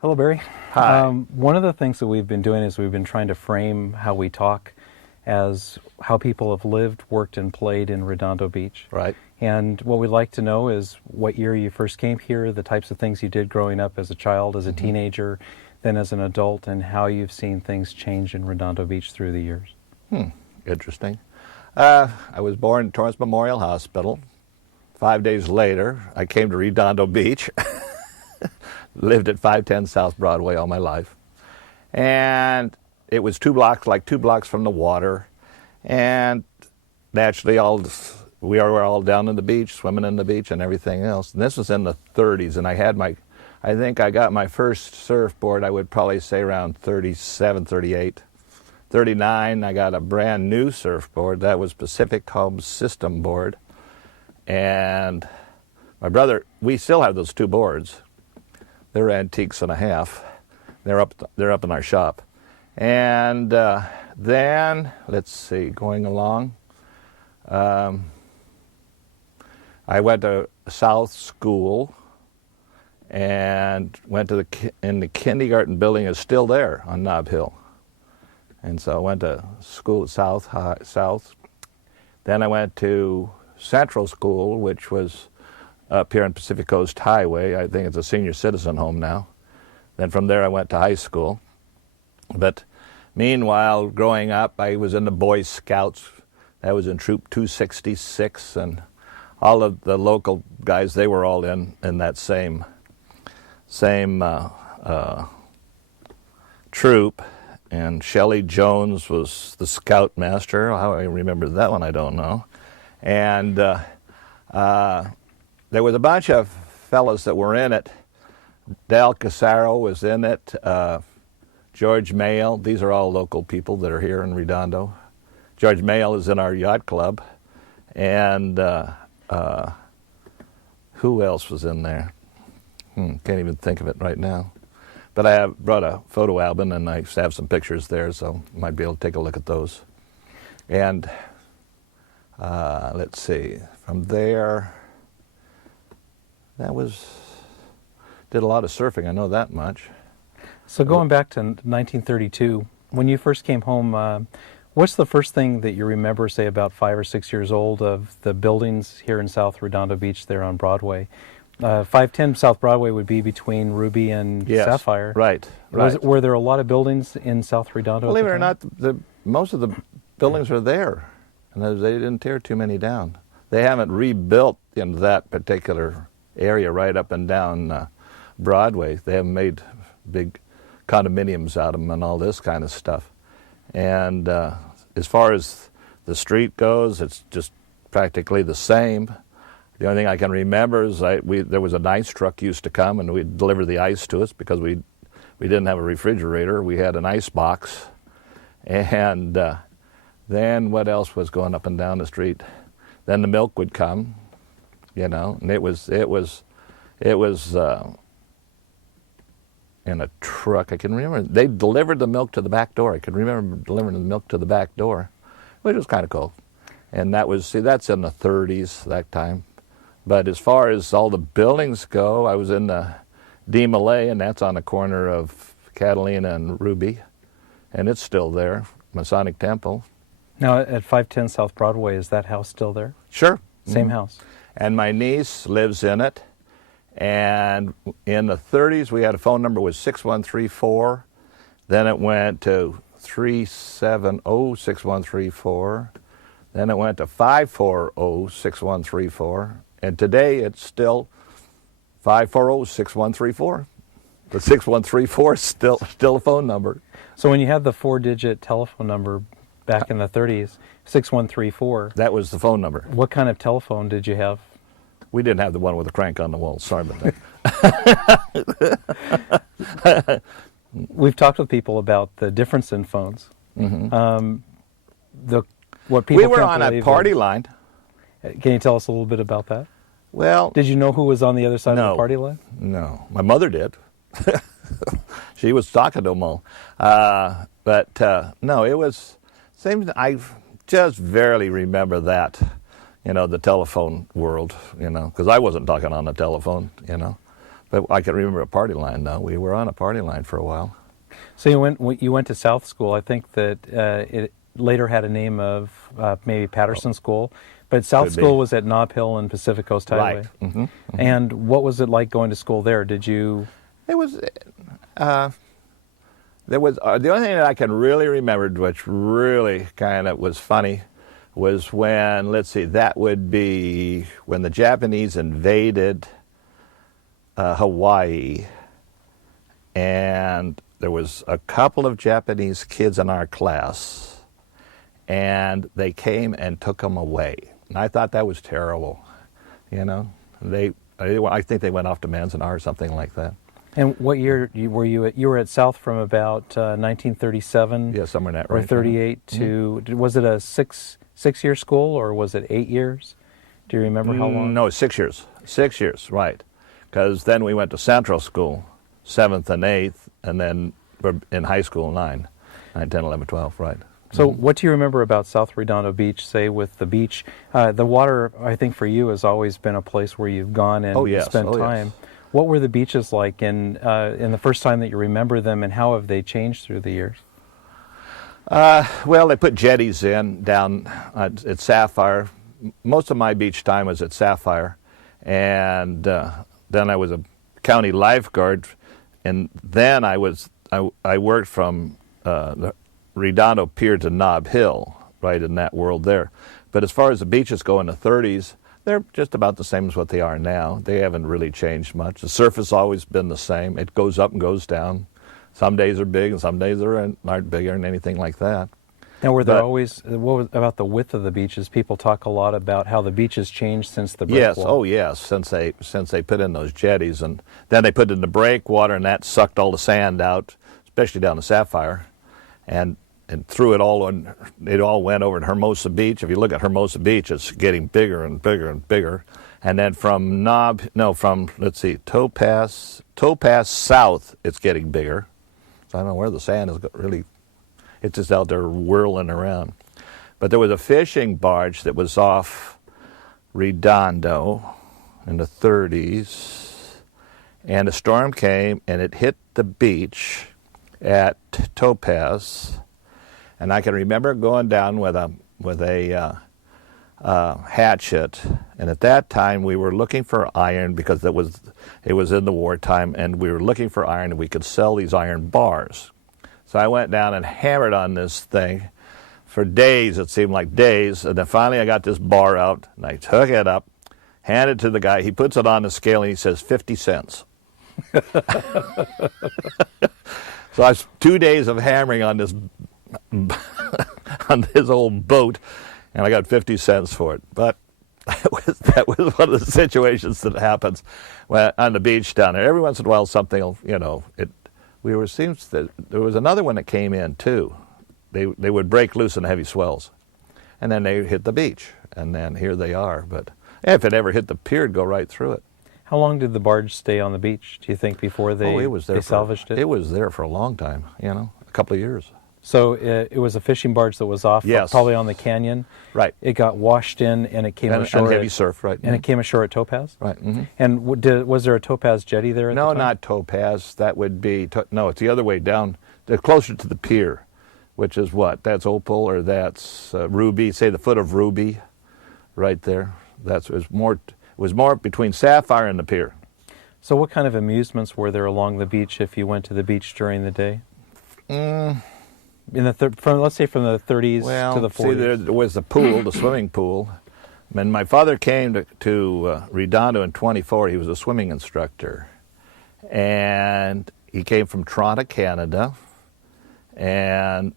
Hello, Barry. Hi. One of the things that we've been doing is we've been trying to frame how we talk as how people have lived, worked, and played in Redondo Beach. Right. And what we'd like to know is what year you first came here, the types of things you did growing up as a child, as a teenager, then as an adult, and how you've seen things change in Redondo Beach through the years. Interesting. I was born in Torrance Memorial Hospital. 5 days later, I came to Redondo Beach. Lived at 510 South Broadway all my life. And it was 2 blocks from the water. And naturally, we were all down in the beach, swimming in the beach and everything else. And this was in the 30s, and I think I got my first surfboard, I would probably say around 37, 38. 39, I got a brand new surfboard. That was Pacific Hub System board. And my brother, we still have those 2 boards. They're antiques and a half. They're up in our shop. And then, let's see, going along, I went to South School and went to the kindergarten building is still there on Nob Hill. And so I went to school at South. Then I went to Central School, which was up here on Pacific Coast Highway. I think it's a senior citizen home now. Then from there I went to high school. But meanwhile, growing up, I was in the Boy Scouts. That was in Troop 266, and all of the local guys, they were all in that same troop. And Shelley Jones was the scoutmaster. How I remember that one, I don't know. And there was a bunch of fellas that were in it. Dal Casaro was in it. George Mayle. These are all local people that are here in Redondo. George Mayle is in our yacht club. And who else was in there? Can't even think of it right now. But I have brought a photo album, and I have some pictures there, so you might be able to take a look at those. And let's see, from there, did a lot of surfing, I know that much. So going back to 1932, when you first came home, what's the first thing that you remember, say about 5 or 6 years old, of the buildings here in South Redondo Beach there on Broadway? 510 South Broadway would be between Ruby and Sapphire. Right. Were there a lot of buildings in South Redondo? Believe it or not, most of the buildings are there, and they didn't tear too many down. They haven't rebuilt in that particular area right up and down Broadway. They haven't made big condominiums out of them and all this kind of stuff. And as far as the street goes, it's just practically the same. The only thing I can remember is there was an ice truck used to come, and we'd deliver the ice to us because we didn't have a refrigerator. We had an ice box. And then what else was going up and down the street? Then the milk would come, and it was in a truck. I can remember they delivered the milk to the back door. I can remember delivering the milk to the back door, which was kind of cool. And that's in the 30s, that time. But as far as all the buildings go, I was in the D. Malay, and that's on the corner of Catalina and Ruby, and it's still there, Masonic Temple. Now, at 510 South Broadway, is that house still there? Sure. Same house. And my niece lives in it, and in the 30s, we had a phone number was 6134. Then it went to 370-6134. Then it went to 540-6134. And today it's still 540-6134. The 6134 is still a phone number. So when you had the 4-digit telephone number back in the 30s, 6134. That was the phone number. What kind of telephone did you have? We didn't have the one with the crank on the wall. Sorry about that. We've talked with people about the difference in phones. Mm-hmm. What people we were on a party line. Can you tell us a little bit about that? Well, did you know who was on the other side of the party line? No, my mother did. She was talking to them all. But no, it was. I just barely remember that. The telephone world. Because I wasn't talking on the telephone. But I can remember a party line, though. We were on a party line for a while. So you went to South School. I think that it later had a name of maybe Patterson School, but South School was at Nob Hill and Pacific Coast Highway. Right. Mm-hmm, mm-hmm. And what was it like going to school there? Did you? It was. There was the only thing that I can really remember, which really kind of was funny, was when, let's see, that would be when the Japanese invaded Hawaii, and there was a couple of Japanese kids in our class, and they came and took them away. And I thought that was terrible, you know. I think they went off to Manzanar or something like that. And what year were you at? You were at South from about 1937, Yeah, somewhere in that or range. 38 to. Was it a six-year school, or was it 8 years? Do you remember how long? No, 6 years. 6 years, right. Because then we went to Central School, 7th and 8th, and then in high school, 9, 10, 11, 12, right. So what do you remember about South Redondo Beach, say, with the beach? The water, I think, for you has always been a place where you've gone and spent time. Yes. What were the beaches like in the first time that you remember them, and how have they changed through the years? Well, they put jetties in down at Sapphire. Most of my beach time was at Sapphire, and then I was a county lifeguard, and then I worked from the Redondo Pier to Nob Hill, right in that world there. But as far as the beaches go in the 30s, they're just about the same as what they are now. They haven't really changed much. The surf has always been the same. It goes up and goes down. Some days are big and some days aren't bigger and anything like that. Now, were there always, what was about the width of the beaches? People talk a lot about how the beach has changed since the breakwater. Yes, oh yes, since they put in those jetties, and then they put in the breakwater, and that sucked all the sand out, especially down the Sapphire, and threw it all on. It all went over to Hermosa Beach. If you look at Hermosa Beach, it's getting bigger and bigger and bigger. And then from Topaz south, it's getting bigger. So I don't know where the sand is really. It's just out there whirling around. But there was a fishing barge that was off Redondo in the 30s, and a storm came and it hit the beach at Topaz. And I can remember going down with a hatchet, and at that time we were looking for iron because it was in the wartime, and we were looking for iron, and we could sell these iron bars. So I went down and hammered on this thing for days. It seemed like days, and then finally I got this bar out, and I took it up, handed it to the guy. He puts it on the scale, and he says 50 cents. So I was 2 days of hammering on this old boat, and I got 50 cents for it. But that was one of the situations that happens on the beach down there. Every once in a while, something will, there was another one that came in too. They would break loose in heavy swells, and then they hit the beach, and then here they are. But if it ever hit the pier, it'd go right through it. How long did the barge stay on the beach, do you think, before they salvaged it? It was there for a long time, a couple of years. So it was a fishing barge that was off, yes, probably on the canyon. Right. It got washed in, and it came ashore. And heavy surf, right. And it came ashore at Topaz? Right. Mm-hmm. And was there a Topaz jetty there at the time? No, not Topaz. That would be, no, it's the other way down. They're closer to the pier, which is what? That's Opal, or that's Ruby, say the foot of Ruby, right there. It was more between Sapphire and the pier. So what kind of amusements were there along the beach if you went to the beach during the day? Let's say from the 30s to the 40s. See, there was the pool, the swimming pool. When my father came to Redondo in 24, he was a swimming instructor. And he came from Toronto, Canada. And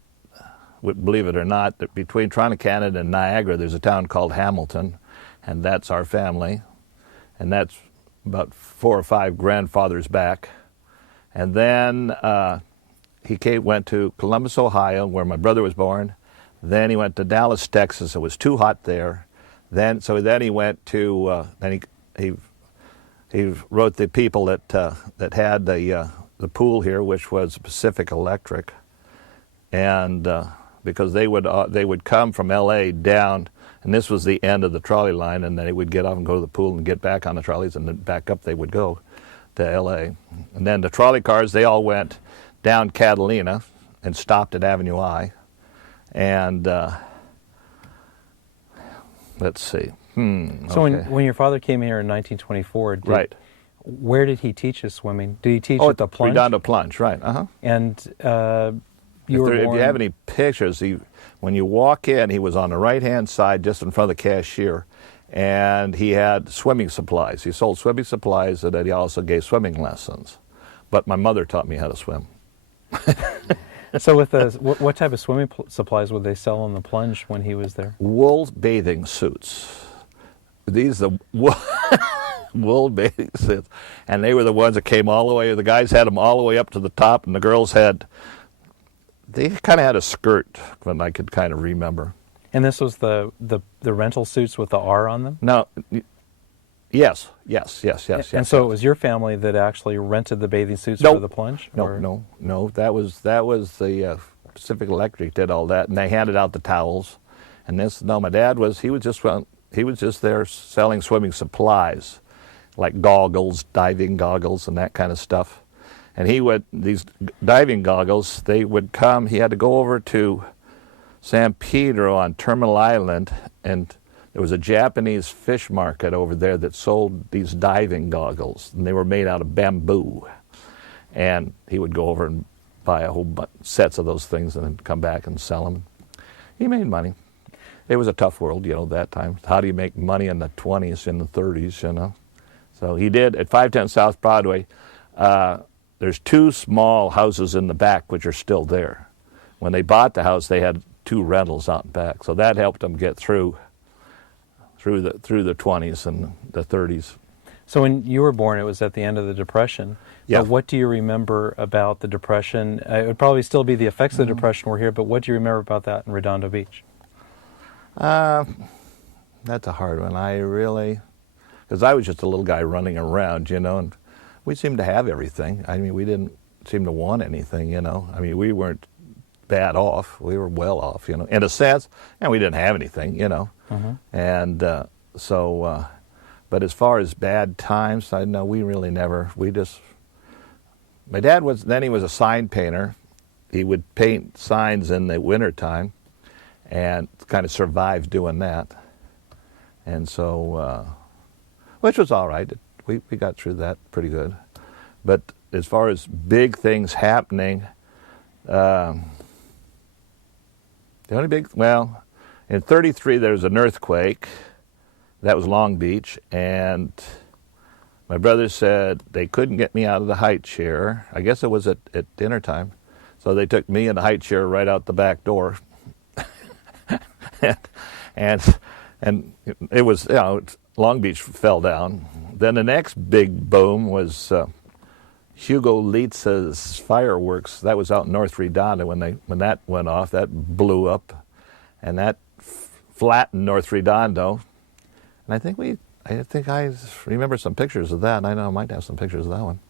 believe it or not, between Toronto, Canada and Niagara, there's a town called Hamilton, and that's our family. And that's about 4 or 5 grandfathers back. And then he went to Columbus, Ohio, where my brother was born. Then he went to Dallas, Texas. It was too hot there. Then he went to. He wrote the people that had the pool here, which was Pacific Electric, and because they would come from L.A. down, and this was the end of the trolley line, and then they would get off and go to the pool and get back on the trolleys, and then back up they would go. to L.A. And then the trolley cars, they all went down Catalina and stopped at Avenue I. And let's see. So when your father came here in 1924, Right. Where did he teach you swimming? Did he teach Oh, at the Plunge? Redondo Plunge, right. Uh-huh. And you If were you born... have any pictures, when you walk in, he was on the right-hand side just in front of the cashier, and he had swimming supplies. He sold swimming supplies, and then he also gave swimming lessons. But my mother taught me how to swim. So with what type of swimming supplies would they sell on the Plunge when he was there? Wool bathing suits. These are wool bathing suits, and they were the ones that came all the way. The guys had them all the way up to the top, and the girls they kind of had a skirt, when I could kind of remember. And this was the rental suits with the R on them? No, yes. And so it was your family that actually rented the bathing suits No. for the Plunge? No. That was the Pacific Electric did all that, and they handed out the towels. And my dad he was just there selling swimming supplies, like goggles, diving goggles, and that kind of stuff. And these diving goggles, they would come. He had to go over to San Pedro on Terminal Island, and there was a Japanese fish market over there that sold these diving goggles, and they were made out of bamboo. And he would go over and buy a whole bunch sets of those things and then come back and sell them. He made money. It was a tough world, that time. How do you make money in the 20s, in the 30s, So he did at 510 South Broadway. There's two small houses in the back which are still there. When they bought the house, they had two rentals out in back, so that helped them get through the 20s and the 30s. So when you were born, it was at the end of the Depression. Yeah. But what do you remember about the Depression? It would probably still be the effects of the Depression were here, but what do you remember about that in Redondo Beach? That's a hard one. Because I was just a little guy running around, and we seemed to have everything. I mean, we didn't seem to want anything, I mean, we weren't bad off. We were well off, in a sense, and we didn't have anything, And but as far as bad times, I know we really never, my dad he was a sign painter. He would paint signs in the wintertime and kind of survived doing that. And so, which was all right. We got through that pretty good. But as far as big things happening, the only in 33 there was an earthquake. That was Long Beach, and my brother said they couldn't get me out of the high chair. I guess it was at dinner time. So they took me in the high chair right out the back door. and it was, Long Beach fell down. Then the next big boom was Hugo Lietz's fireworks. That was out in North Redondo. When that went off, that blew up, and that flattened North Redondo. And I think I remember some pictures of that. I know I might have some pictures of that one.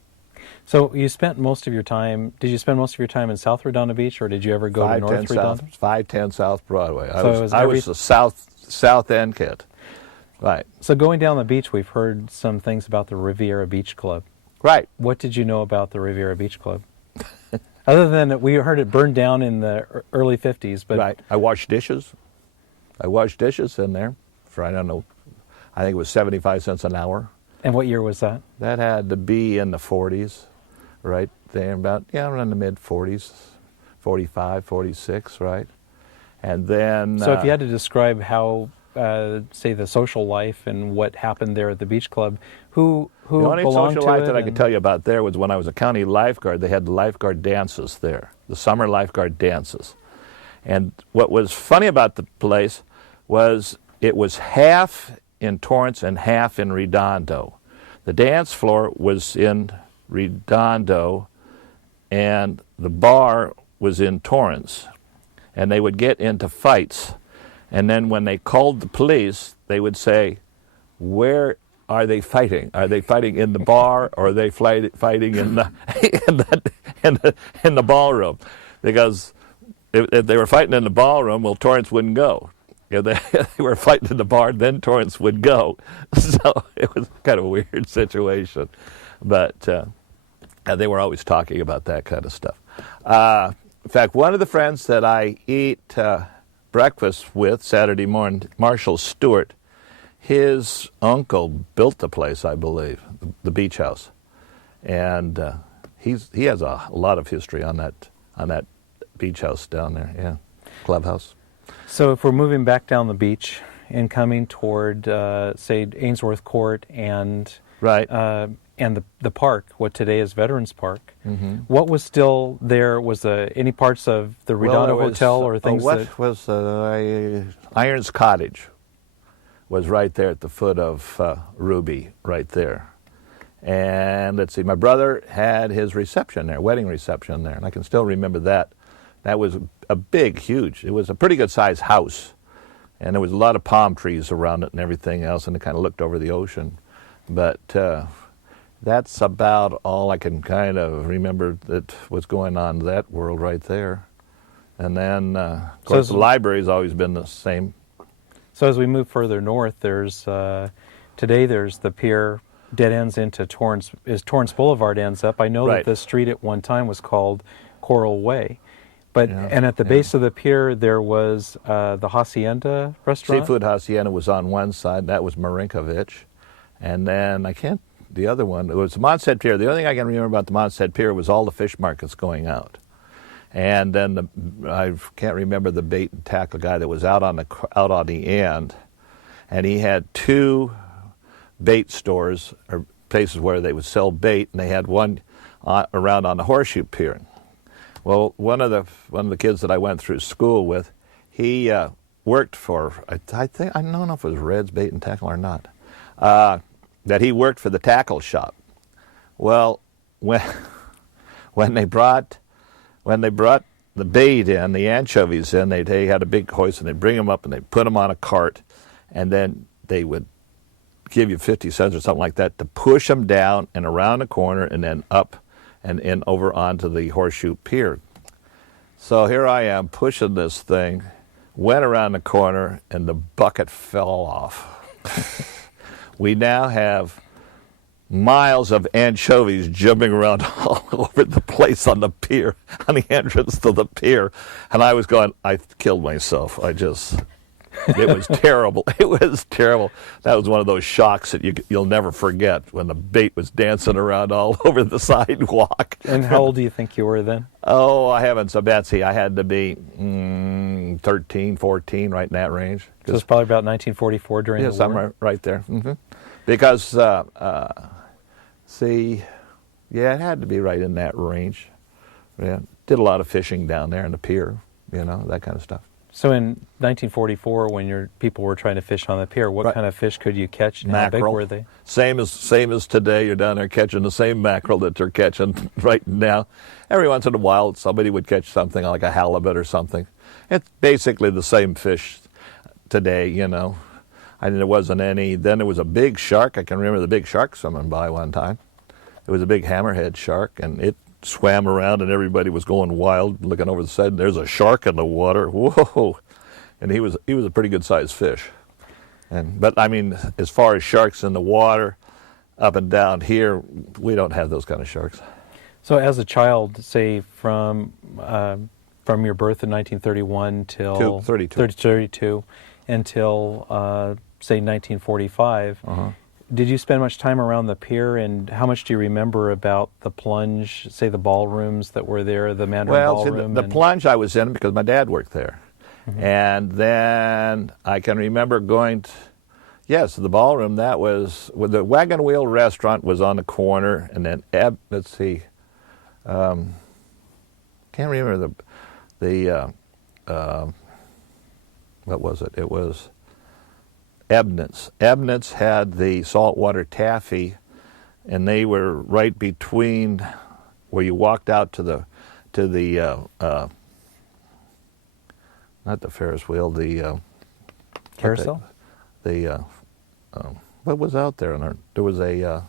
So did you spend most of your time in South Redondo Beach, or did you ever go to North Redondo? 510 South Broadway. So I was a South End kid. Right. So going down the beach, we've heard some things about the Rivera Beach Club. Right. What did you know about the Rivera Beach Club? Other than that, we heard it burned down in the early 50s. But right. I washed dishes in there for, I don't know, I think it was 75 cents an hour. And what year was that? That had to be in the 40s, right there, around the mid-40s, 45, 46, right? And then... So if you had to describe how, say, the social life and what happened there at the beach club, who belonged to it? The only social life that I could tell you about there was when I was a county lifeguard. They had the lifeguard dances there, the summer lifeguard dances. And what was funny about the place was it was half in Torrance and half in Redondo. The dance floor was in Redondo and the bar was in Torrance. And they would get into fights. And then when they called the police, they would say, where are they fighting? Are they fighting in the bar, or are they fighting in the ballroom? Because if they were fighting in the ballroom, well, Torrance wouldn't go. If they were fighting in the bar, then Torrance would go. So it was kind of a weird situation. But they were always talking about that kind of stuff. In fact, one of the friends that I eat breakfast with Saturday morning, Marshall Stewart, his uncle built the place, I believe, the beach house, and he has a lot of history on that beach house down there. Yeah, clubhouse. So if we're moving back down the beach and coming toward, say, Ainsworth Court and Right. And the park, what today is Veterans Park, Mm-hmm. what was still there? Was any parts of the Redondo Hotel or things that... was Irons Cottage was right there at the foot of Ruby, right there. And let's see, my brother had his reception there, wedding reception there, and I can still remember that. That was a big, huge, it was a pretty good sized house, and there was a lot of palm trees around it and everything else, and it kind of looked over the ocean. But that's about all I can kind of remember that was going on in that world right there. And then, of course, the library's always been the same. So as we move further north, there's today there's the Pier, dead ends into Torrance. Torrance Boulevard ends up. I know Right. that the street at one time was called Coral Way. But and at the base of the pier there was the Hacienda restaurant. Seafood Hacienda was on one side. That was Marinkovich. And then the other one, it was the Montset Pier. The only thing I can remember about the Montset Pier was all the fish markets going out. And then I can't remember the bait and tackle guy that was out on the end. And he had two bait stores or places where they would sell bait, and they had one around on the Horseshoe Pier. Well, one of the kids that I went through school with, he worked for, I don't know if it was Red's Bait and Tackle or not, that he worked for the tackle shop. Well, when they brought the bait in, the anchovies in, they had a big hoist, and they'd bring them up and they'd put them on a cart, and then they would give you 50 cents or something like that to push them down and around the corner and then up and in over onto the Horseshoe Pier. So here I am pushing this thing, went around the corner, and the bucket fell off. We now have miles of anchovies jumping around all over the place on the pier, on the entrance to the pier. And I was going, I killed myself. It was terrible. It was terrible. That was one of those shocks that you'll never forget, when the bait was dancing around all over the sidewalk. And how old do you think you were then? Oh, I haven't. So, Betsy, I had to be 13, 14, right in that range. So it's probably about 1944 during the war? Yes, I'm right there. Mm-hmm. Because, it had to be right in that range. Yeah, did a lot of fishing down there in the pier, that kind of stuff. So in 1944, when people were trying to fish on the pier, what kind of fish could you catch, and mackerel. How big were they? Same as today. You're down there catching the same mackerel that they're catching right now. Every once in a while, somebody would catch something like a halibut or something. It's basically the same fish today, And there wasn't any. Then there was a big shark. I can remember the big shark swimming by one time. It was a big hammerhead shark, and it swam around, and everybody was going wild, looking over the side. And there's a shark in the water. Whoa! And he was a pretty good sized fish. But I mean, as far as sharks in the water, up and down here, we don't have those kind of sharks. So as a child, say from your birth in 1931 till 32 until say 1945. Did you spend much time around the pier, and how much do you remember about the Plunge, say the ballrooms that were there, the Mandarin Ballroom? The Plunge I was in because my dad worked there. Mm-hmm. And then I can remember going to, the ballroom, that was, the Wagon Wheel restaurant was on the corner, and then, can't remember what was it? It was Ebnitz. Ebnitz had the saltwater taffy, and they were right between where you walked out to the not the Ferris wheel, the carousel. What was out there? There was a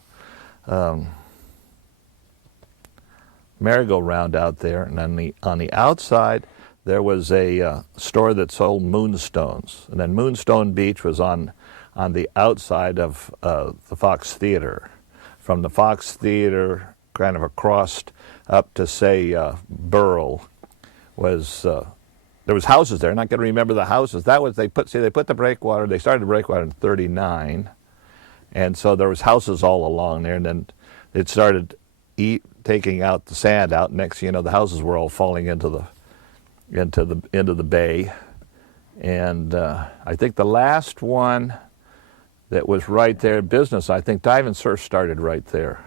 merry-go-round out there, and on the outside there was a store that sold moonstones, and then Moonstone Beach was on the outside of the Fox Theater. from the Fox Theater, kind of across up to, say, Beryl, was there was houses there. I'm not going to remember the houses. That was, they put the breakwater, they started the breakwater in 39, and so there was houses all along there, and then it started taking out the sand out. Next, you know, the houses were all falling into the bay. And I think the last one that was right there, business, I think Dive and Surf started right there.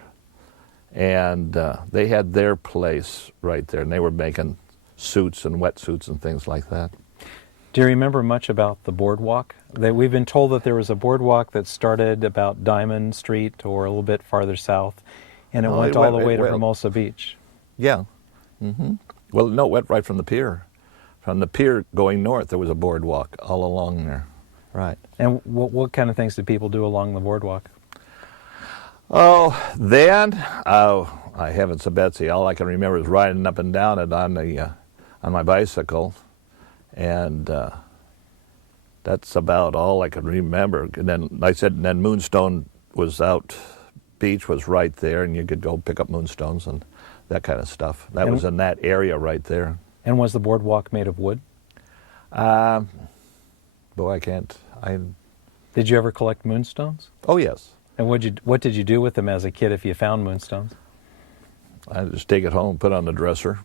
And they had their place right there, and they were making suits and wetsuits and things like that. Do you remember much about the boardwalk? We've been told that there was a boardwalk that started about Diamond Street or a little bit farther south, and it went all the way to Hermosa Beach. Yeah. Mm-hmm. Well, no, it went right from the pier. From the pier going north, there was a boardwalk all along there. Right. And what kind of things did people do along the boardwalk? Oh, heavens to Betsy, all I can remember is riding up and down it on my bicycle, and that's about all I can remember. And then, like I said, then Moonstone was out, beach was right there, and you could go pick up moonstones and that kind of stuff. That was in that area right there. And was the boardwalk made of wood? Boy, I can't. Did you ever collect moonstones? Oh, yes. And what did you do with them as a kid if you found moonstones? I just take it home, put it on the dresser.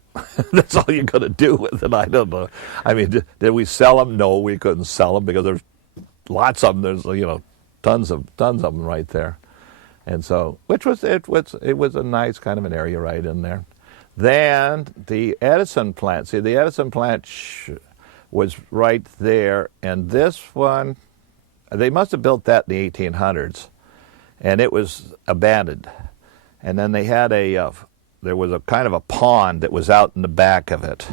That's all you're going to do with it. I don't know. I mean, did we sell them? No, we couldn't sell them because there's lots of them. There's, you know, tons of them right there. And so, it was a nice kind of an area right in there. Then the Edison Plant. See, the Edison Plant was right there, and this one, they must have built that in the 1800s, and it was abandoned. And then they had there was a kind of a pond that was out in the back of it.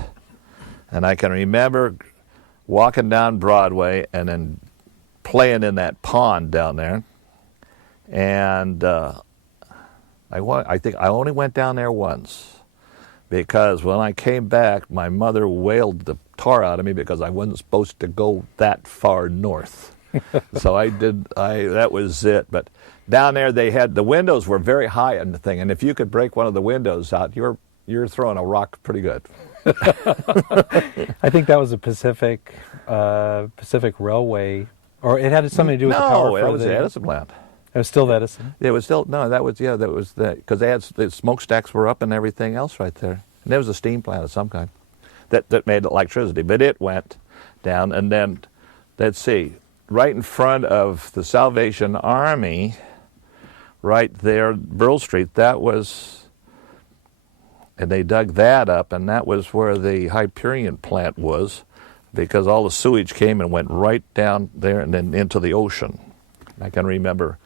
And I can remember walking down Broadway and then playing in that pond down there. And I think I only went down there once, because when I came back, my mother wailed the tar out of me because I wasn't supposed to go that far north. So that was it. But down there the windows were very high on the thing, and if you could break one of the windows out, you're throwing a rock pretty good. I think that was a Pacific Railway, or it had something to do with the power. No, it was the Edison Plant. It was still Edison? It was still, no, that was because the smokestacks were up and everything else right there. And there was a steam plant of some kind that made electricity, but it went down. And then, let's see, right in front of the Salvation Army, right there, Burl Street, and they dug that up, and that was where the Hyperion plant was, because all the sewage came and went right down there and then into the ocean. I can remember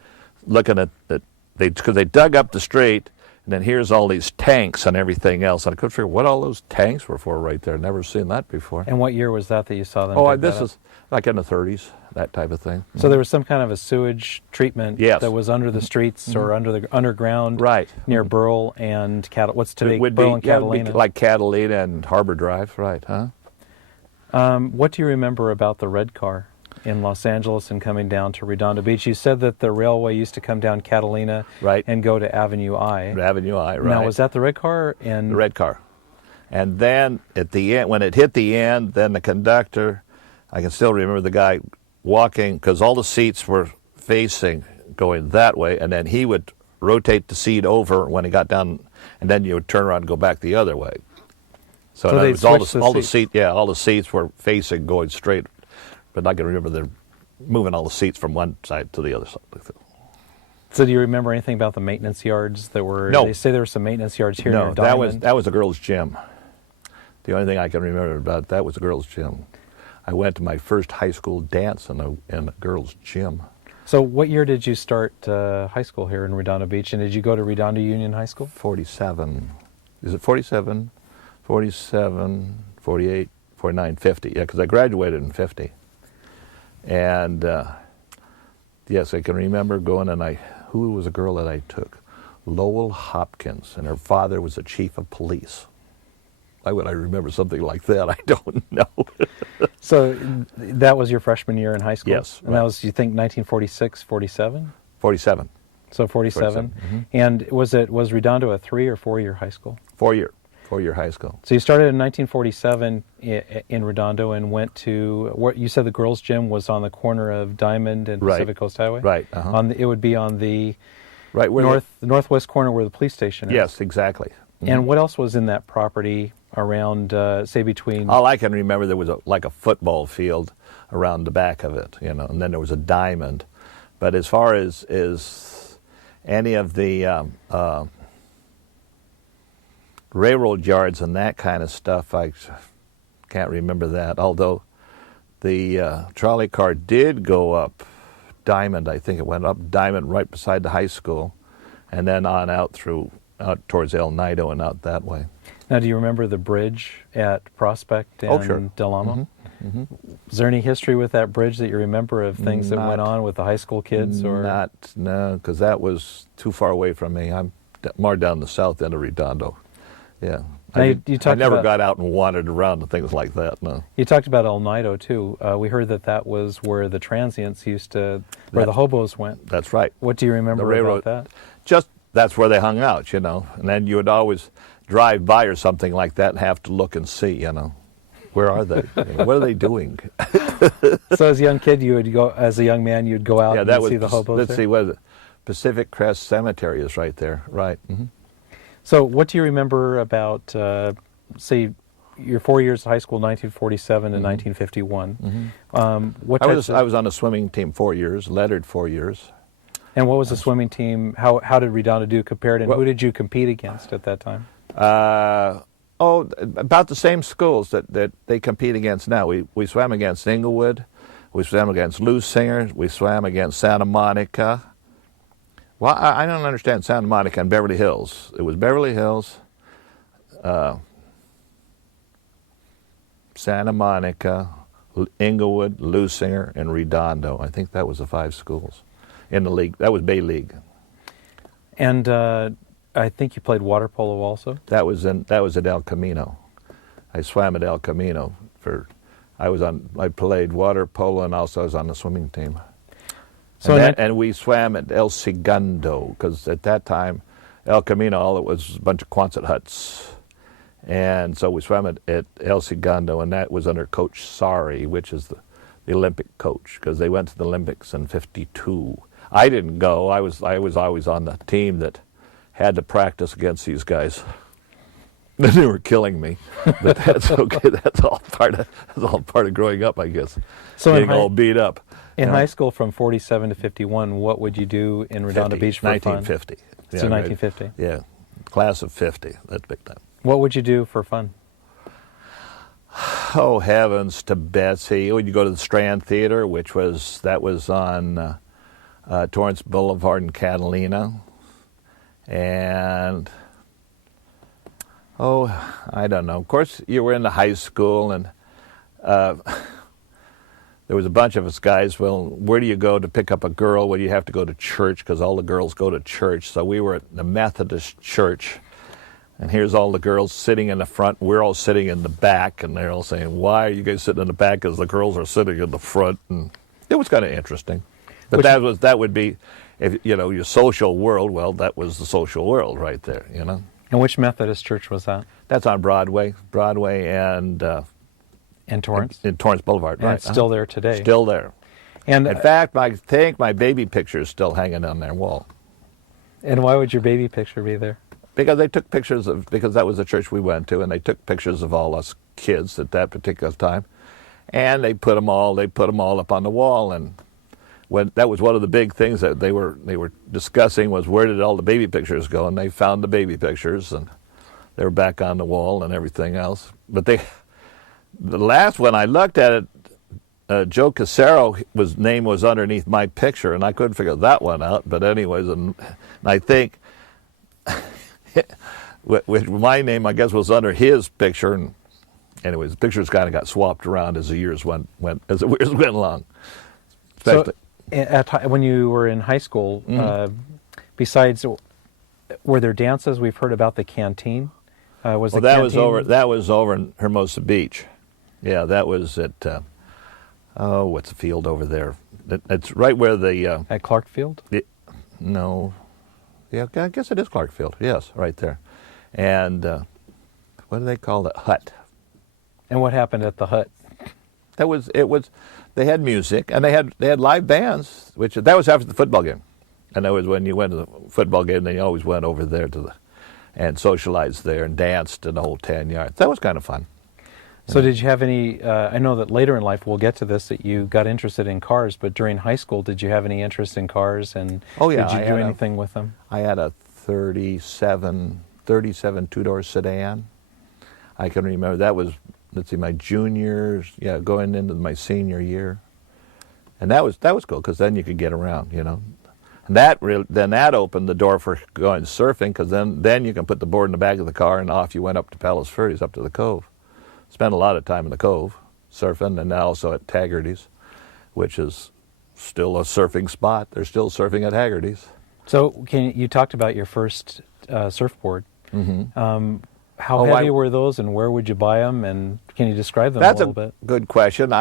looking at that, because they dug up the street, and then here's all these tanks and everything else. And I couldn't figure what all those tanks were for right there. Never seen that before. And what year was that you saw them? Oh, this is like in the 30s, that type of thing. So there was some kind of a sewage treatment that was under the streets or under the underground, right, near Beryl and what's today Beryl and Catalina? Like Catalina and Harbor Drive, right? Huh? What do you remember about the red car in Los Angeles and coming down to Redondo Beach? You said that the railway used to come down Catalina and go to Avenue I. Avenue I, right. Now, was that the red car? The red car. And then at the end, when it hit the end, then the conductor, I can still remember the guy walking, because all the seats were facing, going that way, and then he would rotate the seat over when he got down, and then you would turn around and go back the other way. So all the seats were facing, going straight. But I can remember they're moving all the seats from one side to the other side. So do you remember anything about the maintenance yards that were? No. They say there were some maintenance yards here near Diamond. that was a girls' gym. The only thing I can remember about that was a girls' gym. I went to my first high school dance in a girls' gym. So what year did you start high school here in Redondo Beach, and did you go to Redondo Union High School? 47. Is it 47? 47, 48, 49, 50. Yeah, because I graduated in 50. And yes, I can remember going, and who was a girl that I took? Lowell Hopkins, and her father was the chief of police. Why would I remember something like that? I don't know. So that was your freshman year in high school? Yes. And that was, you think, 1946, 47? 47. So 47. 47, And was Redondo a 3 or 4 year high school? 4-year high school. So you started in 1947 in Redondo and went to, what you said the girls' gym was on the corner of Diamond and Right. Pacific Coast Highway? Right. It would be on the Right where the northwest corner where the police station is. Yes, exactly. And what else was in that property around, say, between... All I can remember, there was like a football field around the back of it, you know, and then there was a diamond. But as far as any of the railroad yards and that kind of stuff, I can't remember that. Although the trolley car did go up Diamond, I think it went up Diamond right beside the high school, and then on out towards El Nido and out that way. Now, do you remember the bridge at Prospect and Sure. Del Amo? Is there any history with that bridge that you remember of things that went on with the high school kids? Or No, because that was too far away from me. I'm more down the south end of Redondo. Yeah. Now, I you talked never about- got out and wandered around and things like that, no. You talked about El Nido, too. We heard that was where the transients where the hobos went. That's right. What do you remember The railroad- about that? Just, that's where they hung out, you know. And then you would always drive by or something like that and have to look and see, you know. Where are they? You know, what are they doing? So as a young kid, as a young man, you'd go out Yeah, that and was, see the hobos let's there? see, what is it? Pacific Crest Cemetery is right there, right. So what do you remember about, say, your 4 years of high school, 1947 and 1951? What I types of- was on the swimming team 4 years, lettered 4 years. And what was the swimming team? How did Redondo do compared, and Well- who did you compete against at that time? About the same schools that they compete against now. We swam against Inglewood, we swam against Lusinger, we swam against Santa Monica. Well, I don't understand Santa Monica and Beverly Hills. It was Beverly Hills, Santa Monica, Inglewood, Lusinger, and Redondo. I think that was the 5 schools in the league. That was Bay League. And I think you played water polo also? That was at El Camino. I swam at El Camino I played water polo and also I was on the swimming team. So And we swam at El Segundo, because at that time, El Camino, all it was a bunch of Quonset huts. And so we swam at El Segundo, and that was under Coach Sari, which is the Olympic coach, because they went to the Olympics in '52. I didn't go. I was always on the team that had to practice against these guys. They were killing me, but that's okay. That's all part of growing up, I guess. So getting all beat up. In high school, from 47 to 51, what would you do in Redondo Beach for 1950. fun? Yeah, So right. 1950. Yeah, class of '50. That's big time. What would you do for fun? Oh heavens to Betsy! Would you go to the Strand Theater, that was on Torrance Boulevard in Catalina, and I don't know. Of course, you were in the high school, and there was a bunch of us guys. Well, where do you go to pick up a girl? Well, you have to go to church, because all the girls go to church. So we were at the Methodist church, and here's all the girls sitting in the front. We're all sitting in the back, and they're all saying, "Why are you guys sitting in the back?" Because the girls are sitting in the front, and it was kind of interesting. But that would be, if you know, your social world. Well, that was the social world right there, you know. And which Methodist church was that? That's on Broadway and In Torrance? in Torrance Boulevard. And Right. it's still there today. Still there. And In fact, I think my baby picture is still hanging on their wall. And why would your baby picture be there? Because they took pictures because that was the church we went to, and they took pictures of all us kids at that particular time, and they put them all up on the wall. And that was one of the big things that they were discussing, was where did all the baby pictures go? And they found the baby pictures, and they were back on the wall and everything else. But the last one I looked at it, Joe Casero, his name was underneath my picture, and I couldn't figure that one out. But anyways, and I think my name, I guess, was under his picture. And anyways, the pictures kind of got swapped around as the years went along. So, when you were in high school, besides, were there dances? We've heard about the canteen. That was over in Hermosa Beach. Yeah, that was at what's the field over there? It's right where the At Clark Field? no, Yeah, I guess it is Clark Field. Yes, right there. And what do they call it? Hut. And what happened at the hut? They had music and they had live bands, that was after the football game. And that was when you went to the football game, then you always went over there and socialized there and danced in the whole 10 yards. That was kind of fun. So did you have any, I know that later in life, we'll get to this, that you got interested in cars, but during high school, did you have any interest in cars? And oh, yeah, did you do anything with them? I had a 37 two-door sedan. I can remember that was, let's see, my juniors, going into my senior year. And that was cool, because then you could get around, And that opened the door for going surfing, because then you can put the board in the back of the car and off you went up to Palos Verdes, up to the Cove. Spent a lot of time in the Cove surfing, and now also at Haggarty's, which is still a surfing spot. They're still surfing at Haggarty's. So you talked about your first surfboard. Mm-hmm. How heavy were those, and where would you buy them? And can you describe them a little bit? That's a good question.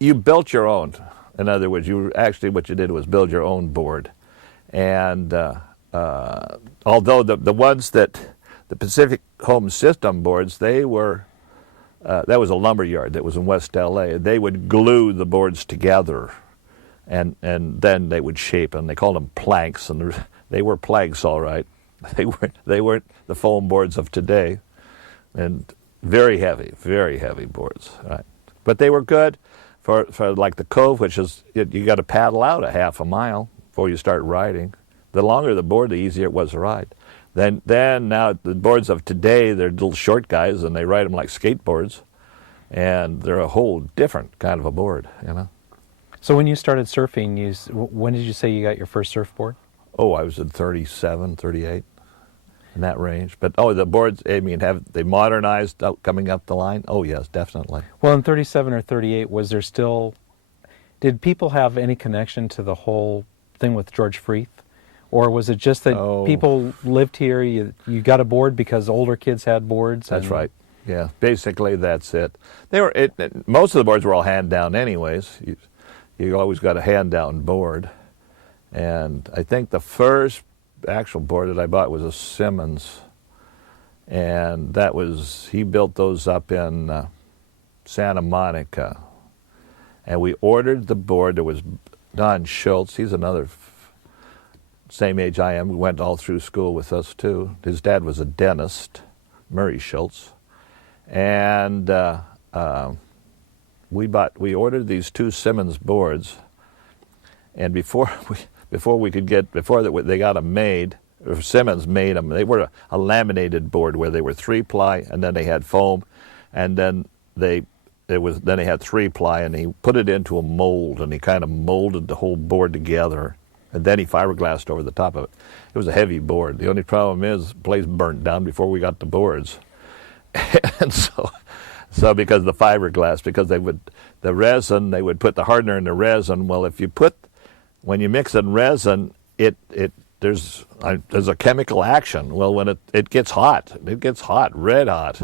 You built your own. In other words, what you did was build your own board. And although the ones that the Pacific Home System boards, that was a lumber yard that was in West LA. They would glue the boards together, and then they would shape them. They called them planks, and they were planks, all right. They weren't the foam boards of today, and very heavy boards, right? But they were good for like the Cove, which is you got to paddle out a half a mile before you start riding. The longer the board, the easier it was to ride. Then now the boards of today, they're little short guys, and they ride them like skateboards, and they're a whole different kind of a board, So when you started surfing, when did you say you got your first surfboard? Oh, I was in 37, 38, in that range. But the boards, have they modernized coming up the line? Oh yes, definitely. Well, in 37 or 38, did people have any connection to the whole thing with George Freeth? Or was it just that people lived here, you got a board because older kids had boards? That's right. Yeah, basically that's it. Most of the boards were all hand-down anyways. You always got a hand-down board. And I think the first actual board that I bought was a Simmons. And he built those up in Santa Monica. And we ordered the board. There was Don Schultz. He's another same age I am. We went all through school with us too. His dad was a dentist, Murray Schultz, and we ordered these two Simmons boards, and before they got them made, or Simmons made them. They were a laminated board where they were 3-ply, and then they had foam, and then they had 3-ply, and he put it into a mold, and he kind of molded the whole board together. And then he fiberglassed over the top of it. It was a heavy board. The only problem is the place burnt down before we got the boards. And so because the fiberglass, because they would put the hardener in the resin. Well, when you mix in resin, there's a chemical action. Well, when it gets hot, red hot.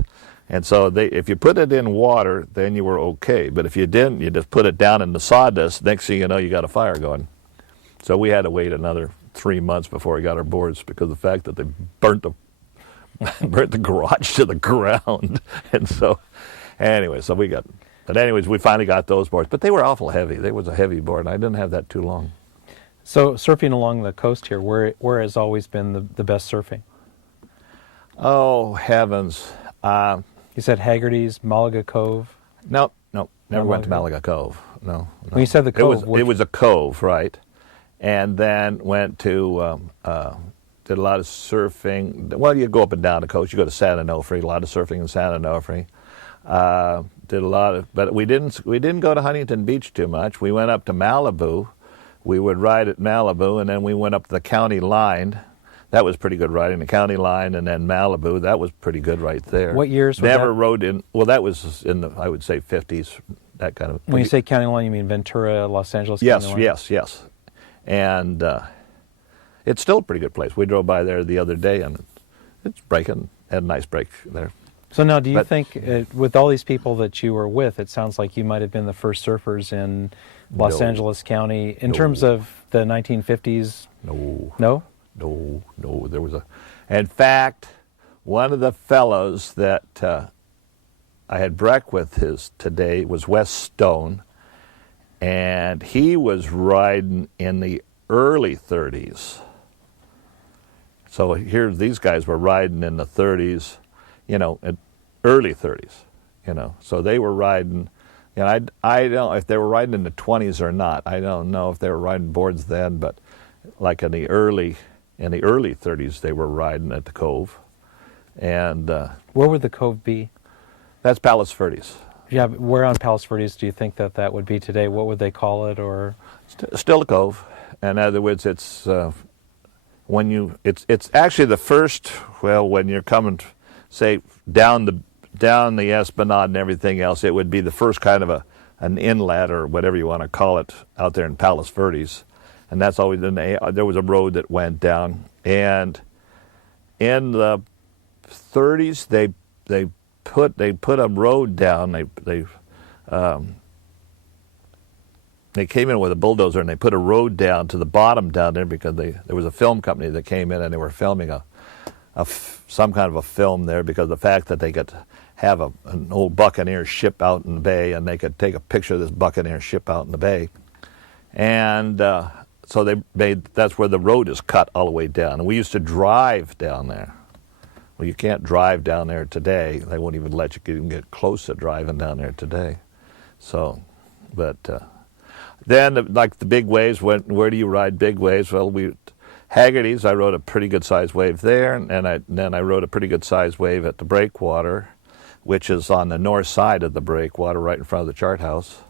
And so if you put it in water, then you were okay. But if you didn't, you just put it down in the sawdust. Next thing you know, you got a fire going. So we had to wait another 3 months before we got our boards because of the fact that they burnt the garage to the ground. And so, we finally got those boards. But they were awful heavy. They was a heavy board, and I didn't have that too long. So surfing along the coast here, where has always been the best surfing? Oh, heavens. You said Haggarty's, Malaga Cove? No, never went to Malaga Cove. No. When you said the Cove, it was a cove, right? And then went to, did a lot of surfing. Well, you go up and down the coast. You go to San Onofre, a lot of surfing in San Onofre. But we didn't go to Huntington Beach too much. We went up to Malibu. We would ride at Malibu, and then we went up to the county line. That was pretty good riding, the county line, and then Malibu. That was pretty good right there. What years was that? Never rode in, well, that was in the, I would say, 50s, that kind of. When you say county line, you mean Ventura, Los Angeles Yes, county line? yes. And it's still a pretty good place. We drove by there the other day, and it's breaking. Had a nice break there. So now, do you But- think, with all these people that you were with, it sounds like you might have been the first surfers in Los No. Angeles County in No. terms of the 1950s? No. No? No. There was in fact, one of the fellows that I had breakfast with today was Wes Stone, and he was riding in the early 30s. So here, these guys were riding in the 30s, early 30s, So they were riding, I don't know if they were riding in the 20s or not. I don't know if they were riding boards then, but like in the early 30s, they were riding at the Cove. And Where would the Cove be? that's Palos Verdes. Yeah, but where on Palos Verdes do you think that would be today? What would they call it? Or Still a cove. In other words, it's it's actually the first. Well, when you're coming, say down the Esplanade and everything else, it would be the first kind of an inlet or whatever you want to call it out there in Palos Verdes, and that's always there was a road that went down. And in the 30s, they put a road down. They came in with a bulldozer and they put a road down to the bottom down there because there was a film company that came in and they were filming some kind of a film there because of the fact that they could have an old Buccaneer ship out in the bay and they could take a picture of this Buccaneer ship out in the bay. And so that's where the road is cut all the way down. And we used to drive down there. Well, you can't drive down there today. They won't even let you even get close to driving down there today. So, but then like the big waves, where do you ride big waves? Well, Haggarty's, I rode a pretty good sized wave there, and then I rode a pretty good sized wave at the breakwater, which is on the north side of the breakwater, right in front of the chart house.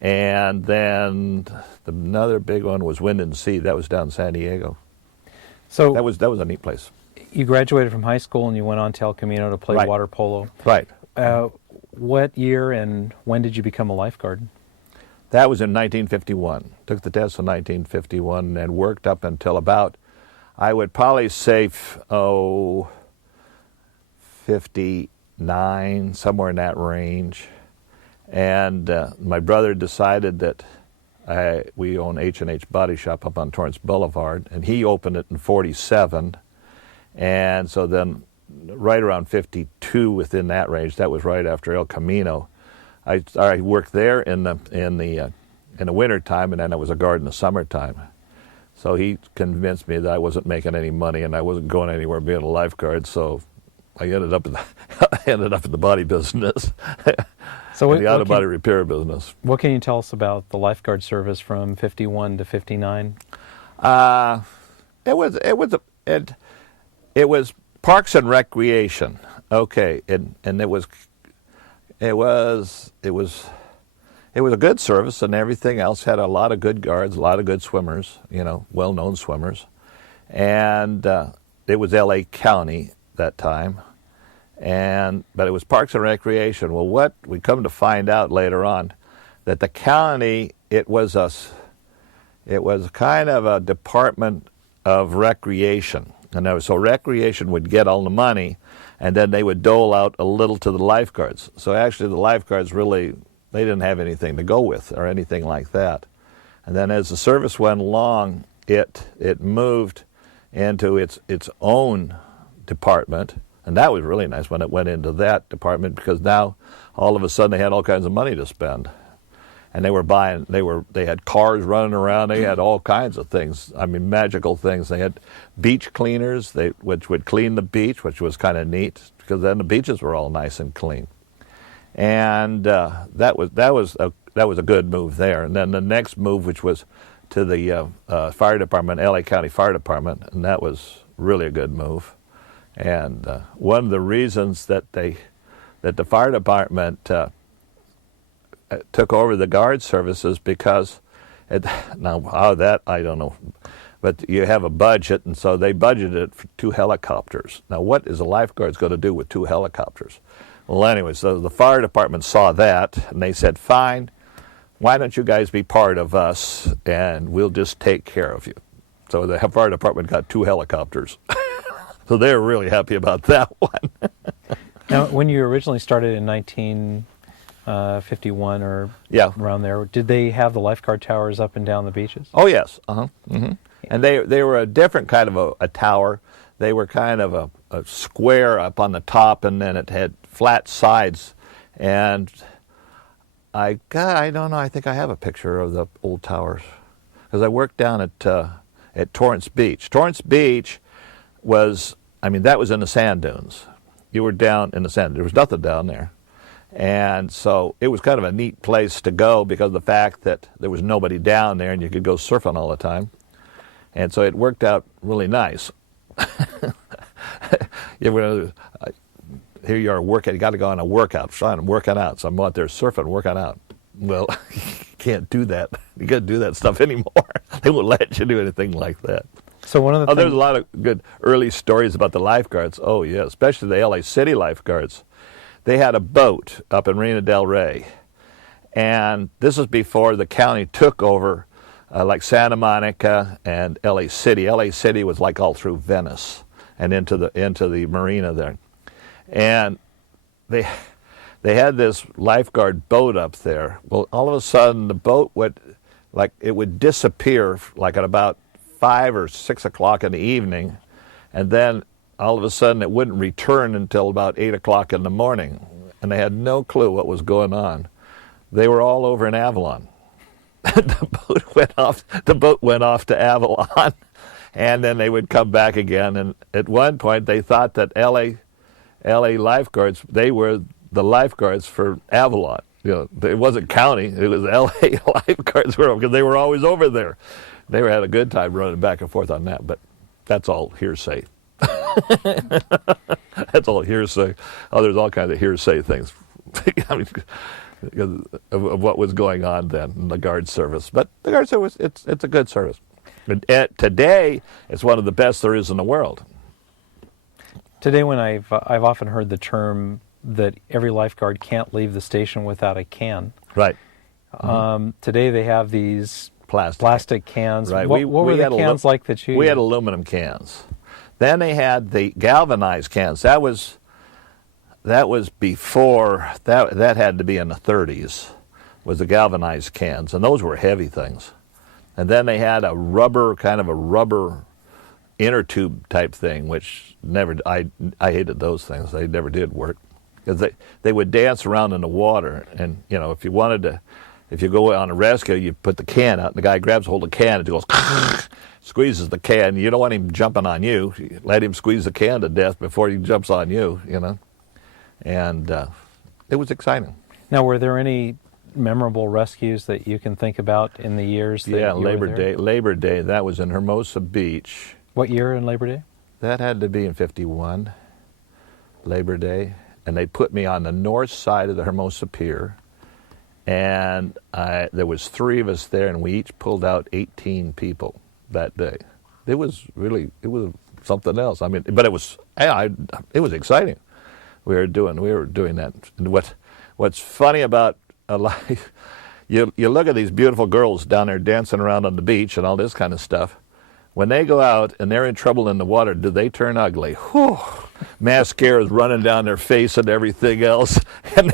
And then another big one was Wind and Sea. That was down in San Diego. so That was a neat place. you graduated from high school and you went on to El Camino to play Right. water polo. Right. What year and when did you become a lifeguard? That was in 1951. Took the test in 1951 and worked up until about, I would probably say, 59, somewhere in that range. And my brother decided that we own H&H Body Shop up on Torrance Boulevard, and he opened it in 47. And so then right around 52, within that range, that was right after El Camino, I worked there in the winter time, and then I was a guard in the summertime. So he convinced me that I wasn't making any money and I wasn't going anywhere being a lifeguard. So I ended up in the body business, So the auto body repair business. what can you tell us about the lifeguard service from 51 to 59? It was Parks and Recreation. Okay, and it was a good service, and everything else had a lot of good guards, a lot of good swimmers, well-known swimmers. And it was L.A. County that time, but it was Parks and Recreation. Well, what we come to find out later on, that the county, it was kind of a department of recreation. And so recreation would get all the money, and then they would dole out a little to the lifeguards. So actually the lifeguards really, they didn't have anything to go with or anything like that. And then as the service went along, it moved into its own department. And that was really nice when it went into that department, because now all of a sudden they had all kinds of money to spend. And they had cars running around, they had all kinds of things, magical things. They had beach cleaners, which would clean the beach, which was kind of neat, because then the beaches were all nice and clean. And that was a good move there. And then the next move, which was to the fire department, LA County Fire Department, and that was really a good move. And one of the reasons that the fire department took over the guard services, because now how that I don't know, but you have a budget, and so they budgeted for 2 helicopters. Now what is a lifeguard's going to do with 2 helicopters? Well, anyway, so the fire department saw that, and they said, fine, why don't you guys be part of us, and we'll just take care of you. So the fire department got 2 helicopters. So they were really happy about that one. Now, when you originally started in 1951 or Yeah. around there, did they have the lifeguard towers up and down the beaches? Oh, yes. And they were a different kind of a tower. They were kind of a square up on the top, and then it had flat sides. And I don't know, I think I have a picture of the old towers. Because I worked down at Torrance Beach. Torrance Beach was, that was in the sand dunes. You were down in the sand. There was nothing down there. And so it was kind of a neat place to go because of the fact that there was nobody down there and you could go surfing all the time. And so it worked out really nice. Here you are working, you got to go on a workout, trying to work out. So I'm out there surfing, working out. Well, you can't do that. You can't do that stuff anymore. They won't let you do anything like that. So one of the there's a lot of good early stories about the lifeguards. Oh, yeah, especially the LA City lifeguards. They had a boat up in Marina del Rey. And this was before the county took over like Santa Monica and LA City. LA City was like all through Venice and into the marina there. And they had this lifeguard boat up there. Well, all of a sudden the boat would disappear like at about 5 or 6 o'clock in the evening, and then all of a sudden it wouldn't return until about 8 o'clock in the morning, and they had no clue what was going on. They were all over in Avalon. The boat went off to Avalon, and then they would come back again. And at one point, they thought that L.A. lifeguards, they were the lifeguards for Avalon. It wasn't county; it was L.A. lifeguards because they were always over there. They had a good time running back and forth on that, but that's all hearsay. That's all hearsay. Oh, there's all kinds of hearsay things. Because of what was going on then in the guard service. But the guard service, it's a good service. And today, it's one of the best there is in the world. Today, when I've often heard the term that every lifeguard can't leave the station without a can. Right. Today they have these plastic cans. Right. What were the cans like that you? We had aluminum cans. Then they had the galvanized cans. That was before, that had to be in the 30s, was the galvanized cans, and those were heavy things. And then they had a rubber inner tube type thing, which I hated those things. They never did work, because they would dance around in the water, and if you go on a rescue, you put the can out, and the guy grabs hold of the can, and it goes, squeezes the can. You don't want him jumping on you. You let him squeeze the can to death before he jumps on you, And it was exciting. Now, were there any memorable rescues that you can think about in the years that you were there? Labor Day, that was in Hermosa Beach. What year in Labor Day? That had to be in 51, Labor Day. And they put me on the north side of the Hermosa Pier. And there was 3 of us there, and we each pulled out 18 people that day. It was something else. But it was exciting. We were doing that. And what's funny about a life, you look at these beautiful girls down there dancing around on the beach and all this kind of stuff. When they go out and they're in trouble in the water, do they turn ugly? Whew. Mascara's running down their face and everything else, and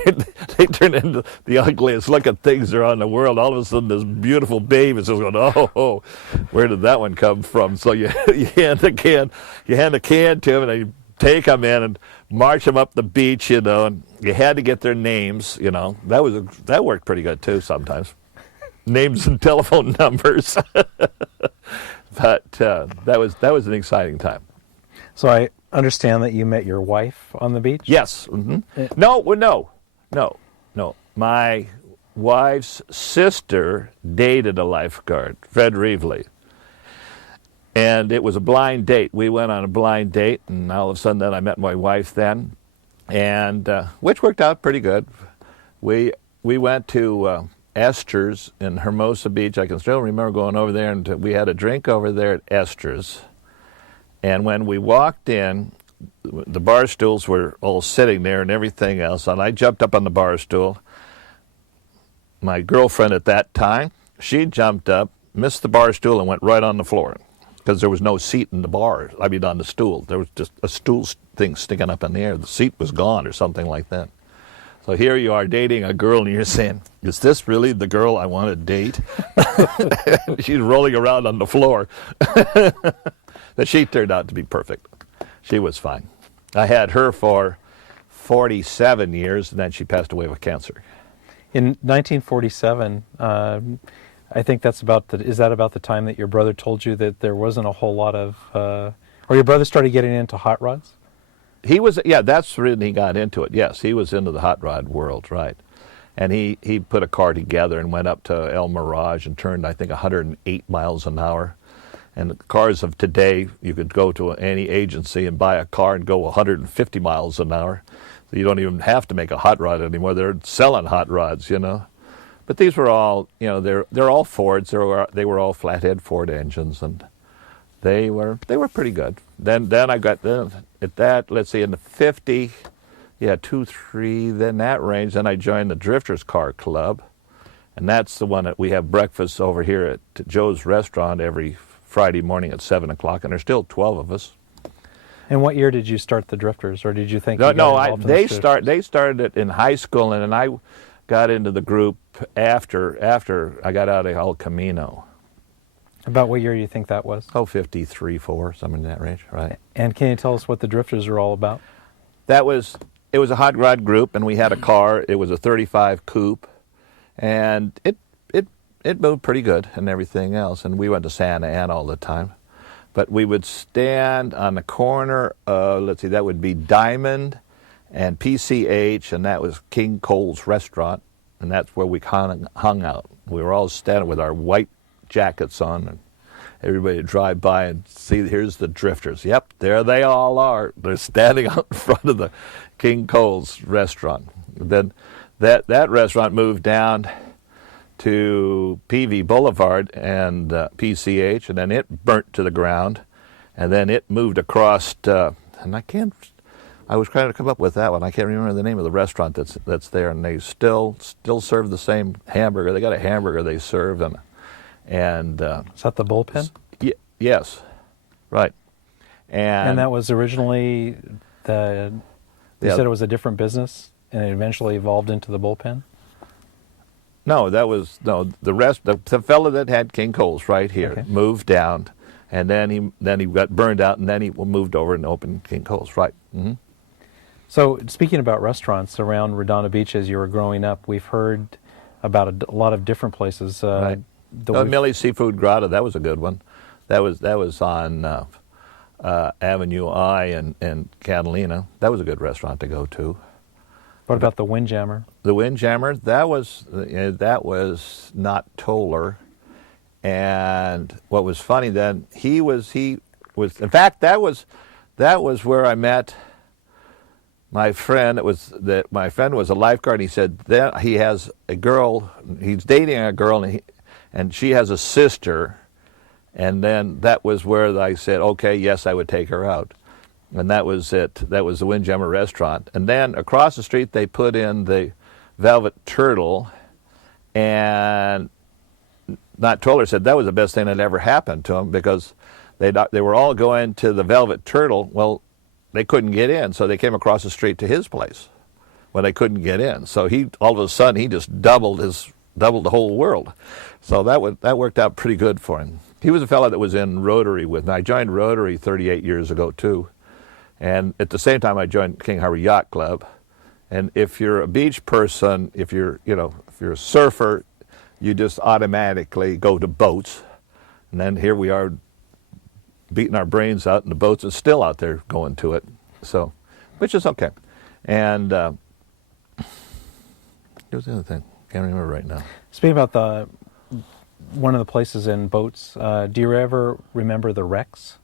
they turn into the ugliest looking things there are in the world. All of a sudden, this beautiful babe is just going, oh, where did that one come from? So you hand the can to him, and you take them in and march them up the beach, and you had to get their names, That worked pretty good too sometimes. Names and telephone numbers. But that was an exciting time. So I understand that you met your wife on the beach? Yes. Mm-hmm. No. My wife's sister dated a lifeguard, Fred Reevely. And it was a blind date. We went on a blind date, and all of a sudden then I met my wife then, and which worked out pretty good. We went to Esther's in Hermosa Beach. I can still remember going over there, and we had a drink over there at Esther's. And when we walked in, the bar stools were all sitting there and everything else, and I jumped up on the bar stool. My girlfriend at that time, she jumped up, missed the bar stool, and went right on the floor. because there was no seat in the bar. I mean, on the stool. There was just a stool thing sticking up in the air. The seat was gone or something like that. So here you are dating a girl, and you're saying, is this really the girl I want to date? She's rolling around on the floor. But she turned out to be perfect. She was fine. I had her for 47 years, and then she passed away with cancer. In 1947, I think that's is that about the time that your brother told you that there wasn't a whole lot of, or your brother started getting into hot rods? He was, yeah, that's when he got into it. Yes, he was into the hot rod world, right. And he put a car together and went up to El Mirage and turned, I think, 108 miles an hour. And the cars of today, you could go to any agency and buy a car and go 150 miles an hour. So you don't even have to make a hot rod anymore. They're selling hot rods, you know. But these were all, you know, they're all Fords. They were all flathead Ford engines, and they were pretty good. Then I got at that, let's see, in the 50, yeah, 2, 3, then that range. Then I joined the Drifters Car Club, and that's the one that we have breakfast over here at Joe's Restaurant every Friday morning at 7 o'clock, and there's still 12 of us. And what year did you start the Drifters, or did you think? They started it in high school, and I got into the group after I got out of El Camino. About what year do you think that was? 53, 4, something in that range, right? And can you tell us what the Drifters are all about? It was a hot rod group, and we had a car. It was a 35 coupe, and it moved pretty good and everything else. And we went to Santa Ana all the time. But we would stand on the corner of, let's see, that would be Diamond and PCH, and that was King Cole's restaurant, and that's where we hung out. We were all standing with our white jackets on, and everybody would drive by and see, here's the Drifters. Yep, there they all are. They're standing out in front of the King Cole's restaurant. Then that restaurant moved down to PV Boulevard and PCH, and then it burnt to the ground, and then it moved across, and I was trying to come up with that one. I can't remember the name of the restaurant that's there, and they still serve the same hamburger. They got a hamburger they serve, and is that the Bullpen? Yes, right. And that was originally you said it was a different business, and it eventually evolved into the Bullpen? No, the fellow that had King Cole's right here moved down, and then he got burned out, and then he moved over and opened King Cole's, right. Mm-hmm. So speaking about restaurants around Redondo Beach as you were growing up, we've heard about a lot of different places. Right. Millie's Seafood Grotto, that was a good one. That was on Avenue I and Catalina. That was a good restaurant to go to. What about the Windjammer? The Windjammer, that was not Toller. And what was funny then, he was in fact, that was where I met my friend. My friend was a lifeguard. And he said that he has a girl. He's dating a girl, and she has a sister. And then that was where I said, okay, yes, I would take her out. And that was it. That was the Windjammer restaurant. And then across the street, they put in the Velvet Turtle, and Not Toller said that was the best thing that ever happened to them, because they were all going to the Velvet Turtle. Well, they couldn't get in, so they came across the street to his place when they couldn't get in. So all of a sudden he just doubled the whole world. So that worked out pretty good for him. He was a fellow that was in Rotary with me. I joined Rotary 38 years ago too, and at the same time I joined King Harbor Yacht Club. And if you're a beach person, if you're a surfer, you just automatically go to boats. And then here we are beating our brains out, and the boats are still out there going to it. So, which is okay. And here's the other thing. Can't remember right now. Speaking about one of the places in boats, do you ever remember the wrecks?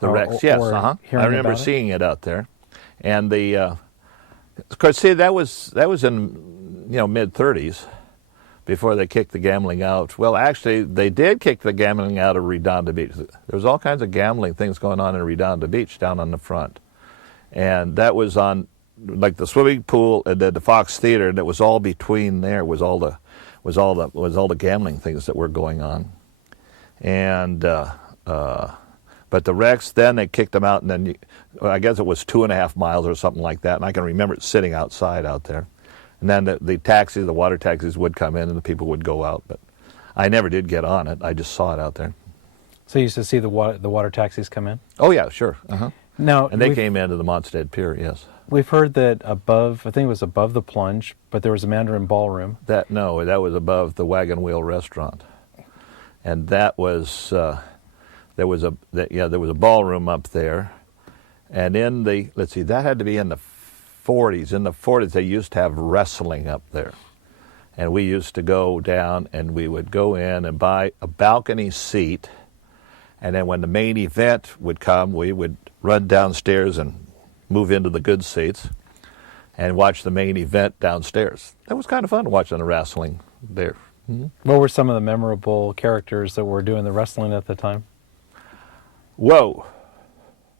The wrecks, yes. I remember seeing it out there. And of course, see, that was in mid-30s before they kicked the gambling out. Well, actually, they did kick the gambling out of Redondo Beach. There was all kinds of gambling things going on in Redondo Beach down on the front, and that was on like the swimming pool and then the Fox Theater. That was all between there was all the gambling things that were going on, and But the wrecks, then they kicked them out, and then I guess it was 2.5 miles or something like that. And I can remember it sitting outside out there. And then the taxis, the water taxis would come in and the people would go out. But I never did get on it. I just saw it out there. So you used to see the water taxis come in? Oh, yeah, sure. Uh-huh. Now, And they came into the Mondstadt Pier, yes. We've heard that above, I think it was above the Plunge, but there was a Mandarin Ballroom. No, that was above the Wagon Wheel restaurant. And that was, there was a ballroom up there. And in the, let's see, that had to be in the 40s. In the 40s, they used to have wrestling up there. And we used to go down and we would go in and buy a balcony seat. And then when the main event would come, we would run downstairs and move into the good seats and watch the main event downstairs. That was kind of fun watching the wrestling there. Mm-hmm. What were some of the memorable characters that were doing the wrestling at the time? Whoa,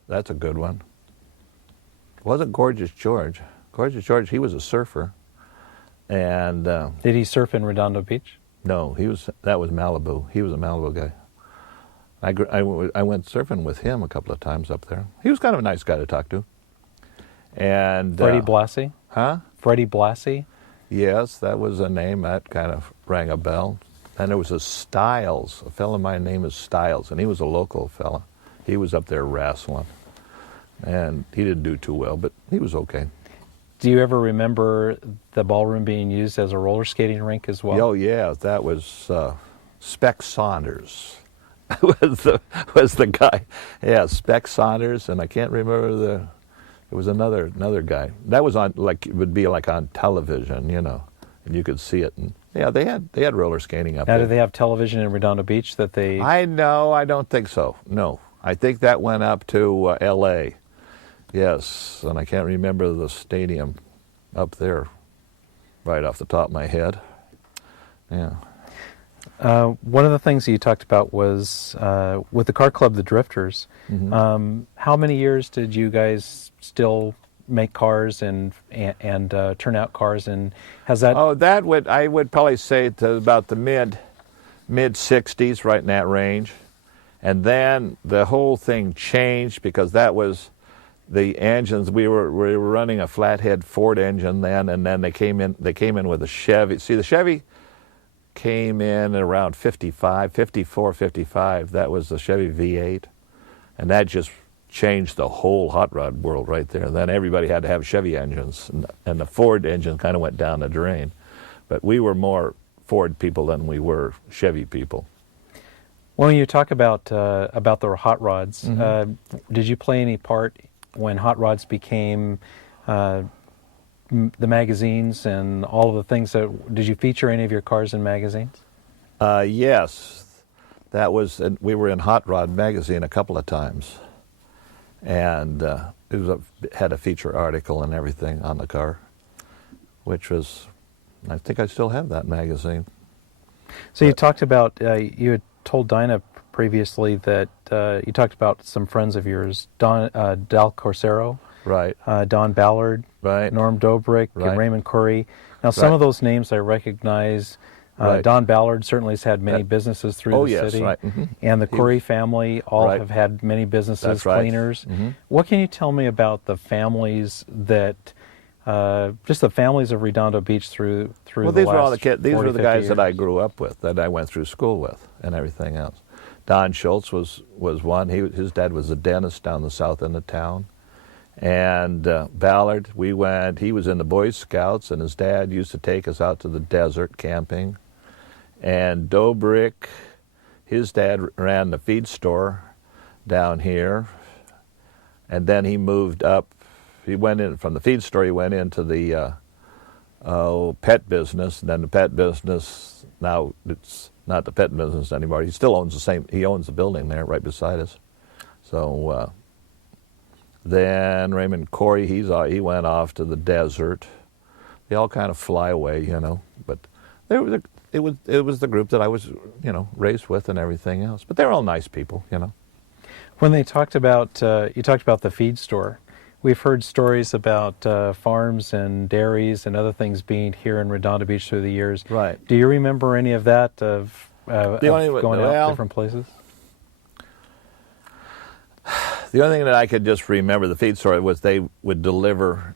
that's a good one. It wasn't Gorgeous George. Gorgeous George, he was a surfer. And did he surf in Redondo Beach? No, that was Malibu. He was a Malibu guy. I went surfing with him a couple of times up there. He was kind of a nice guy to talk to. And Freddie Blassie? Huh? Freddie Blassie? Yes, that was a name that kind of rang a bell. And there was a Stiles, a fellow by the name is Stiles, and he was a local fella. He was up there wrestling. And he didn't do too well, but he was okay. Do you ever remember the ballroom being used as a roller skating rink as well? Oh, yeah, that was Spec Saunders. was the guy. Yeah, Spec Saunders, and I can't remember it was another guy. That was on, like, it would be like on television, you know, and you could see it. And yeah, they had roller skating up now, there. Did they have television in Redondo Beach that they... I don't think so. No. I think that went up to L.A. Yes, and I can't remember the stadium up there right off the top of my head. Yeah. One of the things that you talked about was with the car club, the Drifters. Mm-hmm. How many years did you guys still make cars and turn out cars, and has that? Oh, I would probably say to about the mid '60s, right in that range, and then the whole thing changed because that was the engines. We were running a flathead Ford engine then, and then they came in with a Chevy. See, the Chevy came in around 54, 55. That was the Chevy V8. And that just changed the whole hot rod world right there. Then everybody had to have Chevy engines. And the Ford engine kind of went down the drain. But we were more Ford people than we were Chevy people. Well, when you talk about the hot rods, Mm-hmm. Did you play any part when hot rods became... the magazines and all of the things did you feature any of your cars in magazines? Yes, that was, we were in Hot Rod magazine a couple of times, and had a feature article and everything on the car, which was, I think I still have that magazine. So you talked about, you had told Dinah previously that you talked about some friends of yours, Dal Corsero. Right. Don Ballard, right. Norm Dobrik, right. and Raymond Corey. Now, some right. of those names I recognize. Right. Don Ballard certainly has had many businesses through the city. Right. Mm-hmm. And the Corey family all right. have had many businesses, That's right. cleaners. Mm-hmm. What can you tell me about the families that, just the families of Redondo Beach through well, the these last were all the kids. These 40, were the guys 50 that I years? grew up with, that I went through school with, and everything else. Don Schultz was one. His dad was a dentist down the south end of town. And Ballard, he was in the Boy Scouts, and his dad used to take us out to the desert camping. And Dobrik, his dad ran the feed store down here, and then he moved up. He went in from the feed store, he went into the pet business, and then the pet business, now it's not the pet business anymore. He still owns he owns the building there right beside us. So then Raymond Corey, he went off to the desert. They all kind of fly away, you know, but it was the group that I was, you know, raised with and everything else. But they're all nice people, you know. When they talked about, you talked about the feed store, we've heard stories about farms and dairies and other things being here in Redondo Beach through the years. Right. Do you remember any of that, of going out different places? The only thing that I could just remember the feed store was they would delivered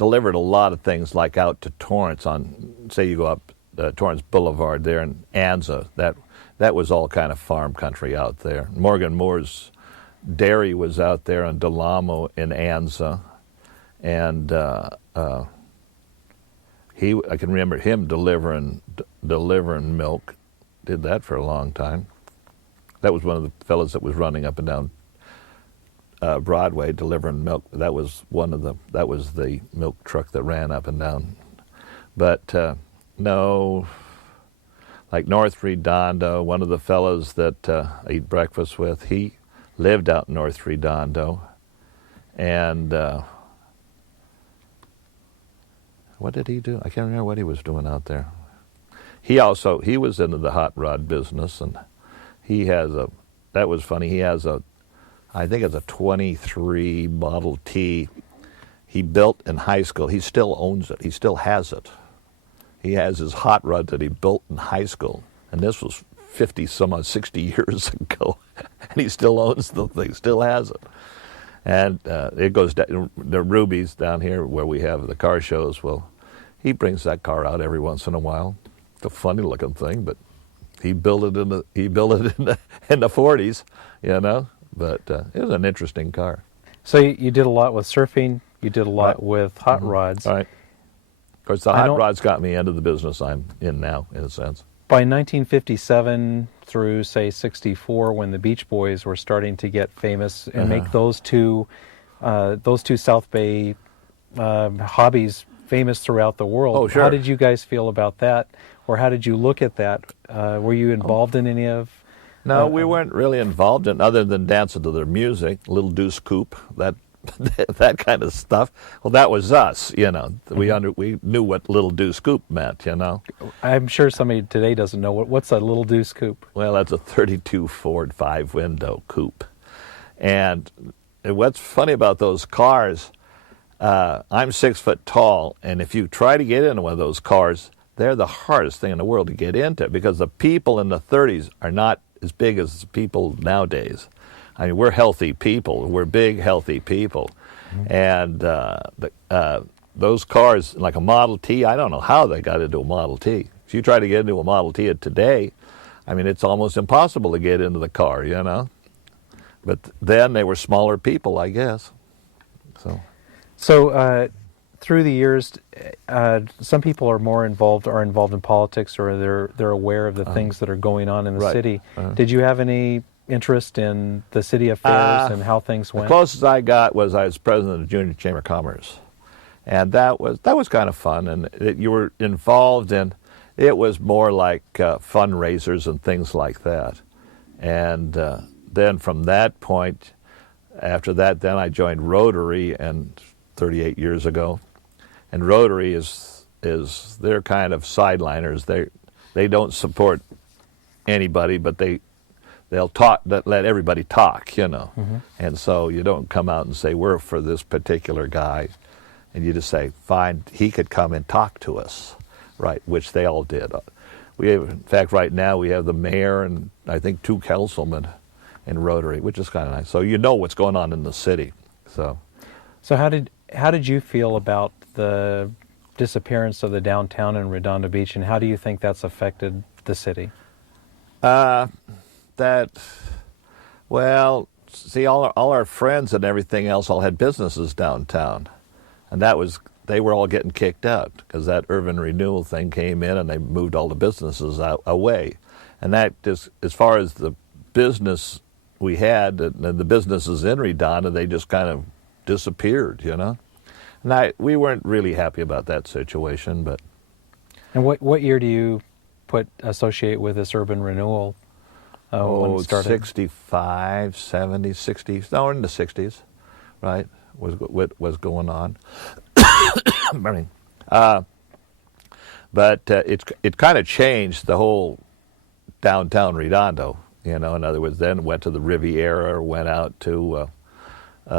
a lot of things like out to Torrance on, say you go up Torrance Boulevard there in Anza. That was all kind of farm country out there. Morgan Moore's dairy was out there on Del Amo in Anza, and I can remember him delivering milk. Did that for a long time. That was one of the fellows that was running up and down Broadway delivering milk. That was the milk truck that ran up and down. But no, like North Redondo, one of the fellows that I eat breakfast with, he lived out in North Redondo, and what did he do? I can't remember what he was doing out there. He was into the hot rod business, and that was funny, I think it's a 23 Model T he built in high school. He still owns it. He still has it. He has his hot rod that he built in high school, and this was 60 years ago, and he still owns the thing, still has it. And it goes down, the Ruby's down here where we have the car shows. Well, he brings that car out every once in a while. It's a funny looking thing, but he built it in the 40s, you know. But it was an interesting car. So you did a lot with surfing. You did a lot with hot rods. Right. Of course, the hot rods got me into the business I'm in now, in a sense. By 1957 through, say, 64, when the Beach Boys were starting to get famous and make those two South Bay hobbies famous throughout the world. Oh, sure. How did you guys feel about that, or how did you look at that? Were you involved in any of? No, we weren't really involved in, other than dancing to their music, Little Deuce Coupe, that that kind of stuff. Well, that was us, you know. We knew what Little Deuce Coupe meant, you know. I'm sure somebody today doesn't know what's a Little Deuce Coupe. Well, that's a 32 Ford 5-window coupe. And what's funny about those cars, I'm 6 foot tall, and if you try to get into one of those cars, they're the hardest thing in the world to get into, because the people in the 30s are not as big as the people nowadays. I mean, we're healthy people. We're big, healthy people. And those cars, like a Model T, I don't know how they got into a Model T. If you try to get into a Model T today, I mean, it's almost impossible to get into the car, you know. But then they were smaller people, I guess. So through the years, some people are involved in politics, or they're aware of the things that are going on in the city. Did you have any interest in the city affairs and how things went? The closest I got was I was president of the Junior Chamber of Commerce, and that was kind of fun. And you were involved in. It was more like fundraisers and things like that. And then from that point, after that, then I joined Rotary, and 38 years ago. And Rotary is they're kind of sideliners. They don't support anybody, but they'll let everybody talk, you know. And so you don't come out and say, we're for this particular guy. And you just say, fine, he could come and talk to us, right, which they all did. In fact, right now we have the mayor and I think 2 councilmen in Rotary, which is kind of nice. So you know what's going on in the city. So how did you feel about the disappearance of the downtown in Redondo Beach, and how do you think that's affected the city? Well, see, all our friends and everything else all had businesses downtown, and they were all getting kicked out because that urban renewal thing came in and they moved all the businesses away. And that just, as far as the business we had, and the businesses in Redondo, they just kind of disappeared, you know. And we weren't really happy about that situation, but. And what year do you associate with this urban renewal? When it started? 65, 70, 60s, no, in the 60s, right, was going on. But it kind of changed the whole downtown Redondo, you know. In other words, then went to the Rivera, went out to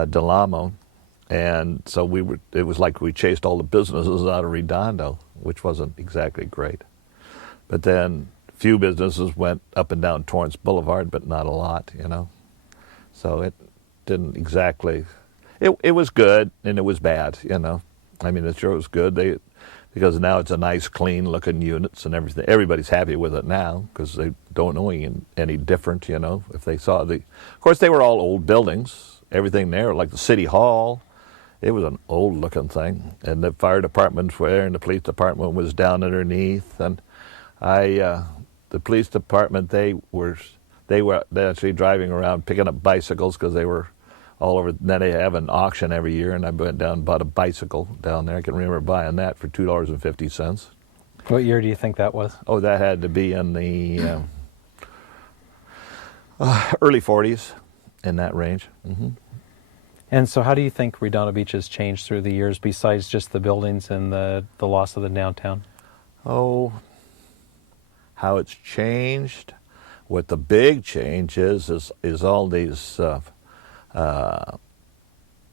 Del Amo. And so it was like we chased all the businesses out of Redondo, which wasn't exactly great. But then a few businesses went up and down Torrance Boulevard, but not a lot, you know. So didn't exactly. It was good and it was bad, you know. I mean, it sure was good. Because now it's a nice, clean-looking units and everything. Everybody's happy with it now because they don't know any different, you know. If they saw of course, they were all old buildings. Everything there, like the city hall, it was an old-looking thing. And the fire department was there, and the police department was down underneath. And the police department, they were actually driving around picking up bicycles because they were all over. Then they have an auction every year, and I went down and bought a bicycle down there. I can remember buying that for $2.50. What year do you think that was? Oh, that had to be in the early 40s, in that range. Mm-hmm. And so how do you think Redondo Beach has changed through the years besides just the buildings and the loss of the downtown? Oh, how it's changed. What the big change is all these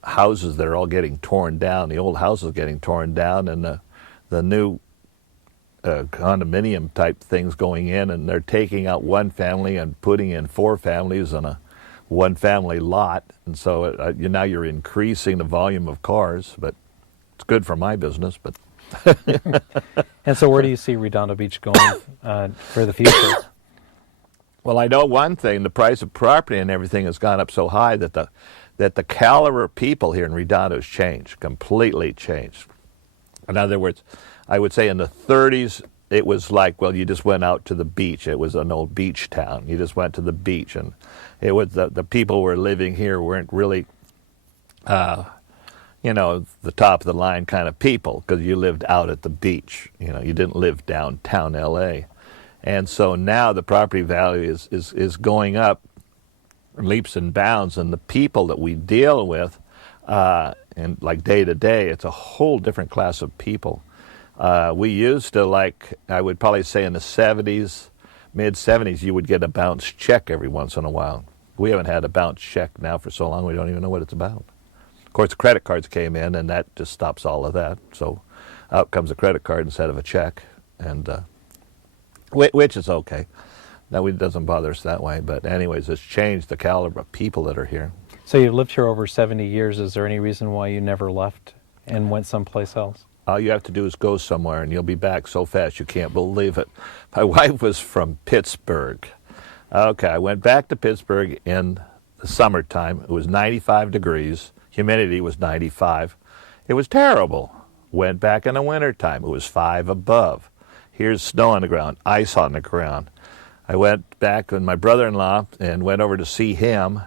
houses that are all getting torn down. The old houses getting torn down, and the new condominium type things going in, and they're taking out one family and putting in 4 families on a one family lot, and so now you're increasing the volume of cars, but it's good for my business. But and so where do you see Redondo Beach going for the future? Well, I know one thing: the price of property and everything has gone up so high that the caliber of people here in Redondo has changed, completely changed. In other words, I would say in the 30s, it was like, well, you just went out to the beach. It was an old beach town. You just went to the beach, and it was the people who were living here weren't really, the top of the line kind of people, because you lived out at the beach. You know, you didn't live downtown L.A. And so now the property value is going up leaps and bounds, and the people that we deal with, and like day to day, it's a whole different class of people. We used to, like, I would probably say in the 70s, mid-70s, you would get a bounce check every once in a while. We haven't had a bounce check now for so long, we don't even know what it's about. Of course, the credit cards came in, and that just stops all of that. So out comes a credit card instead of a check, and which is okay. Now, it doesn't bother us that way. But anyways, it's changed the caliber of people that are here. So you've lived here over 70 years. Is there any reason why you never left and went someplace else? All you have to do is go somewhere, and you'll be back so fast you can't believe it. My wife was from Pittsburgh. Okay, I went back to Pittsburgh in the summertime. It was 95 degrees. Humidity was 95. It was terrible. Went back in the wintertime. It was 5 above. Here's snow on the ground, ice on the ground. I went back with my brother-in-law and went over to see him,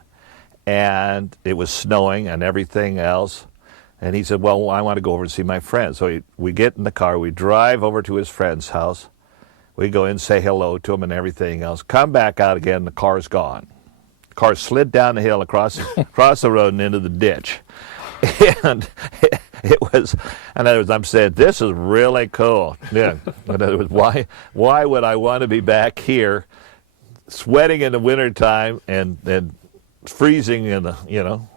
and it was snowing and everything else. And he said, well, I want to go over and see my friend. So we get in the car, we drive over to his friend's house. We go in, say hello to him and everything else. Come back out again, the car's gone. The car slid down the hill across the road and into the ditch. And it was, in other words, I'm saying, this is really cool. Yeah. In other words, why would I want to be back here sweating in the wintertime and freezing in the,